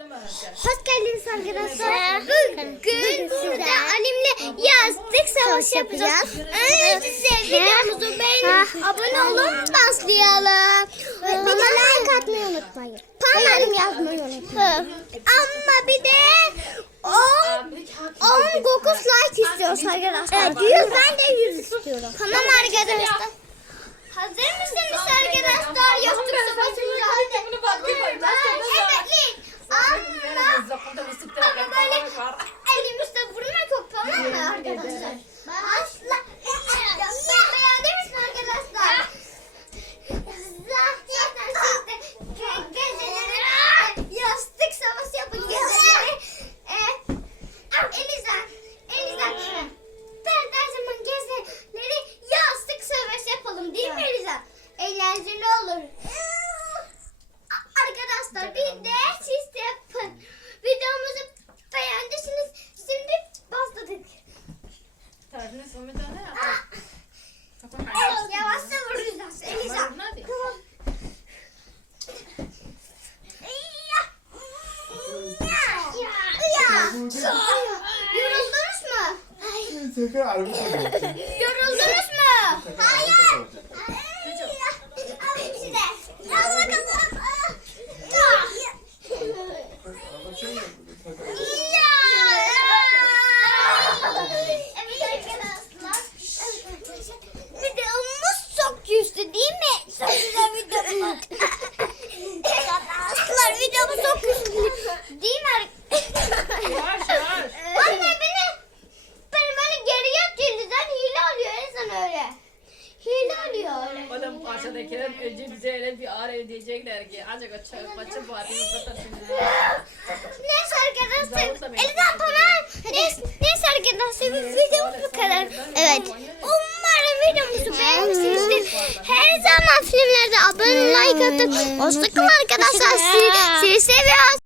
Hoş geldiniz arkadaşlar. Bugün burada annemle yazdık savaş yapacağız. Önce videomuzu beğenin. Abone olun başlayalım. Bir de like atmayı unutmayın. Panlarım yazmayı unutmayın. Ama bir de 10 9 like istiyoruz arkadaşlar. Evet 100 ben de 100 istiyorum. Tamam arkadaşlar. Hazır mısınız arkadaşlar? Yoruldunuz mu? Sakın araba. Yoruldunuz mu? Hayır. Oğlum aşağıdakiler önce bize öyle bir ağır ödeyecekler ki açık maçı bu adını satarsınız. Neyse arkadaşlar. Elden tamam. Neyse, arkadaşlar videomuz bu kadar. Evet. Umarım videomuzu beğenmişsinizdir. Her zaman filmlerde abone like atın. Hoşçakalın arkadaşlar. Sizi seviyoruz.